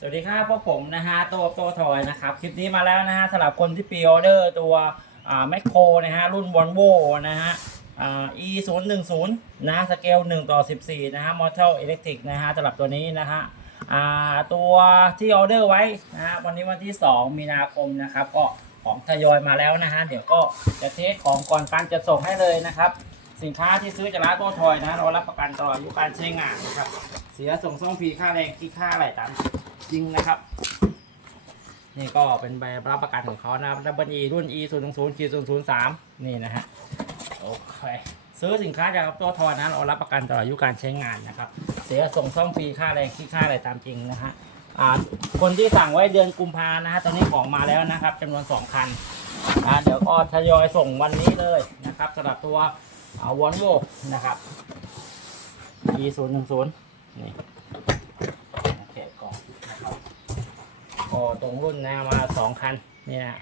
สวัสดีครับพวกผมนะฮะตัวโตทอยนะครับคลิปนี้มาแล้วนะฮะสำหรับคนที่ปีออเดอร์ตัวอ่าแมคโครนะฮะรุ่นวอลโวนะฮะอ่า e 0 1 0นะสเกล1ต่อ14นะฮะมอเตอร์อิเล็กทริกนะฮะสำหรับตัวนี้นะฮะอ่าตัวที่ออเดอร์ไว้นะฮะวันนี้วันที่2มีนาคมนะครับก็ของทยอยมาแล้วนะฮะเดี๋ยวก็จะเทสของก่อนการจะส่งให้เลยนะครับสินค้าที่ซื้อจากร้านโตทอยนะเรารับประกันตลอดอายุการใช้งานนะครับเสียส่งซ่อมฟรีค่าแรงคิดค่าอะไรตาม จริงนะครับ นี่ก็เป็นใบรับประกันของเขานะครับดับเบิลอีรุ่น e 0 0 0 0 0 3นี่นะฮะโอเคซื้อสินค้าจากตัวทอยนเรารับประกันตลอดอายุการใช้งานนะครับ เสียส่งซ่อมฟรีค่าแรงคิดค่าอะไรตามจริงนะฮะอ่าคนที่สั่งไว้เดือนกุมภานะฮะตอนนี้ของมาแล้วนะครับจำนวน 2 คันอ่าเดี๋ยวก็ทยอยส่งวันนี้เลยนะครับสำหรับตัววอลโวนะครับ e 0 1 0นี่โอเคก่อนนะครับ ก็ตรงรุ่นนะมาสองคันนี่นะ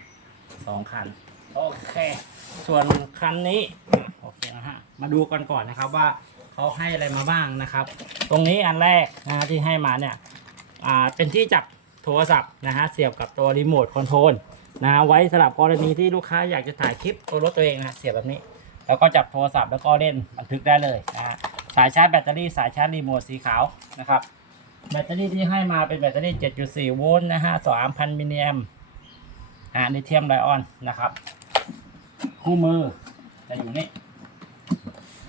สองคัน โอเค ส่วนคันนี้โอเคนะฮะมาดูกันก่อนนะครับว่าเขาให้อะไรมาบ้างนะครับ ตรงนี้อันแรกนะฮะที่ให้มาเนี่ยอ่าเป็นที่จับโทรศัพท์นะฮะเสียบกับตัวรีโมทคอนโทรลนะฮะไว้สำหรับกรณีที่ลูกค้าอยากจะถ่ายคลิปตัวรถตัวเองนะเสียบแบบนี้ แล้วก็จับโทรศัพท์แล้วก็เล่นบันทึกได้เลยนะฮะสายชาร์จแบตเตอรี่สายชาร์จรีโมทสีขาวนะครับ แบตเตอรี่ที่ให้มาเป็นแบตเตอรี่ 7.4 โวลต์นะฮะ2,000 มิลลิแอมอ่าลิเธียมไดออนนะครับ คู่มือจะอยู่นี่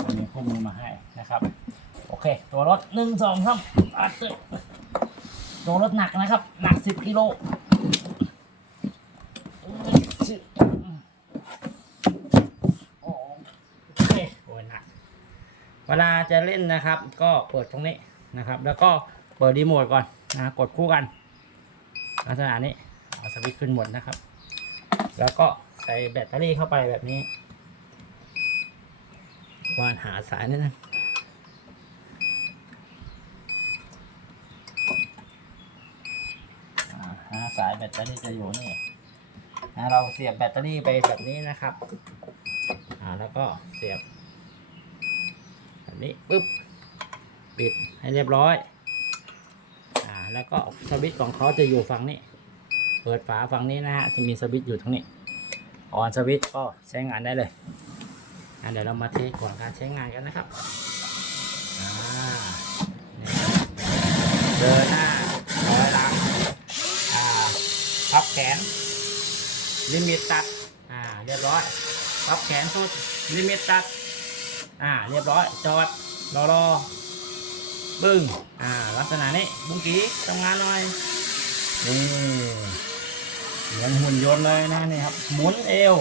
จะมีคู่มือมาให้นะครับ โอเค ตัวรถหนึ่งสองสามอัดตึ๊บตัวรถหนักนะครับ หนัก 10กิโลโอเคโอ้ยหนักเวลาจะเล่นนะครับ ก็เปิดตรงนี้นะครับ แล้วก็ เปิดรีโมทก่อนนะกดคู่กันลักษณะนี้เอาสวิตช์ขึ้นหมดนะครับ แล้วก็ใส่แบตเตอรี่เข้าไปแบบนี้วานหาสายนิดนึงหาสายแบตเตอรี่จะอยู่นี่นะเราเสียบแบตเตอรี่ไปแบบนี้นะครับอ่าแล้วก็เสียบแบบนี้ปุ๊บปิดให้เรียบร้อย แล้วก็สวิตช์ของเขาจะอยู่ฝั่งนี้ เปิดฝาฝั่งนี้นะฮะ จะมีสวิตช์อยู่ตรงนี้ ออนสวิตช์ก็ใช้งานได้เลยเดี๋ยวเรามาเทสก่อนการใช้งานกันนะครับเดินหน้าถอยหลังอ่าพับแขน ลิมิตตัด อ่า เรียบร้อย พับแขนสุด ลิมิตตัด อ่า เรียบร้อย จอด รอรอ บึ้งอ่า ลักษณะนี้บุ้งกี้ทำงานหน่อยนี่เหมือนหุ่นยนต์เลยนะนี่ครับหมุนเอว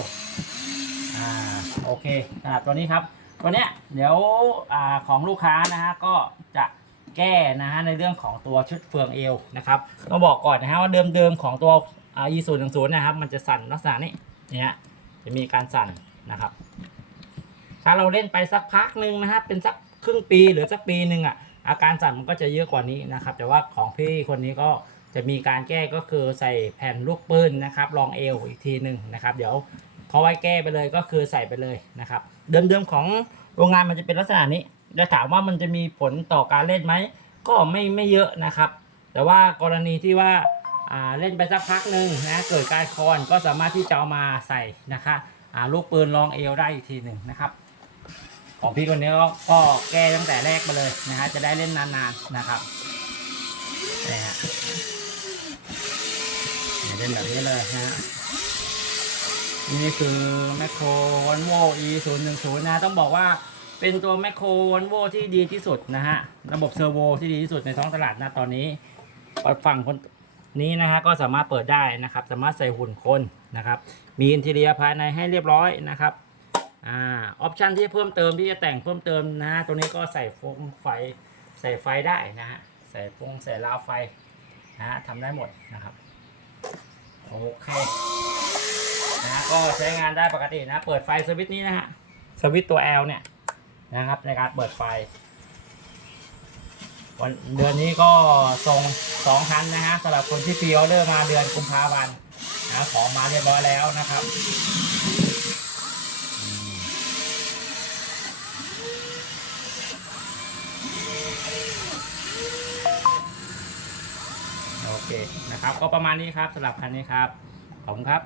อ่าโอเคสำหรับตัวนี้ครับ ตัวเนี้ยเดี๋ยวอ่าของลูกค้านะฮะก็จะแก้นะฮะในเรื่องของตัวชุดเฟืองเอวนะครับต้องบอกก่อนนะฮะว่าเดิมๆของตัวอ่า e 0 1 0นะครับ มันจะสั่นลักษณะนี้เนี่ยจะมีการสั่นนะครับ ถ้าเราเล่นไปสักพักหนึ่งนะครับเป็นสักครึ่งปีหรือสักปีหนึ่งอะ อาการสั่นมันก็จะเยอะกว่านี้นะครับ แต่ว่าของพี่คนนี้ก็จะมีการแก้ก็คือใส่แผ่นลูกปืนนะครับรองเอวอีกทีหนึ่งนะครับ เดี๋ยวเขาไว้แก้ไปเลยก็คือใส่ไปเลยนะครับ เดิมๆของโรงงานมันจะเป็นลักษณะนี้จะถามว่ามันจะมีผลต่อการเล่นไหมก็ไม่ไม่เยอะนะครับ แต่ว่ากรณีที่ว่าเล่นไปสักพักหนึ่งนะเกิดการคอนก็สามารถที่จะเอามาใส่นะคะลูกปืนรองเอวได้อีกทีหนึ่งนะครับ ของพี่คนนี้ก็ก็แก้ตั้งแต่แรกมาเลยนะฮะจะได้เล่นนานๆนะครับนี่ฮะเล่นแบบนี้เลยนะฮะนี่คือแมคโครวันโว e 0 1 0นะต้องบอกว่าเป็นตัวแมคโครวันโวที่ดีที่สุดนะฮะระบบเซอร์โวที่ดีที่สุดในท้องตลาดนะตอนนี้ฝั่งคนนี้นะฮะก็สามารถเปิดได้นะครับ สามารถใส่หุ่นคนนะครับ มีอินทีเรียภายในให้เรียบร้อยนะครับ อ่าออปชันที่เพิ่มเติมที่จะแต่งเพิ่มเติมนะฮะตัวนี้ก็ใส่ฟมไฟใส่ไฟได้นะฮะ ใส่ฟงใส่ราวไฟนะฮะทำได้หมดนะครับ โอเคนะฮะก็ใช้งานได้ปกตินะ เปิดไฟสวิตช์นี้นะฮะ สวิตช์ตัว L เนี่ยนะครับในการเปิดไฟวันเดือนนี้ก็ส่งสองคันนะฮะสำหรับคนที่พีออเดอร์มาเดือนกุมภาพันธ์นะของมาเรียบร้อยแล้วนะครับ เคนะครับ ก็ประมาณนี้ครับสำหรับคันนี้ครับ ขอบคุณครับ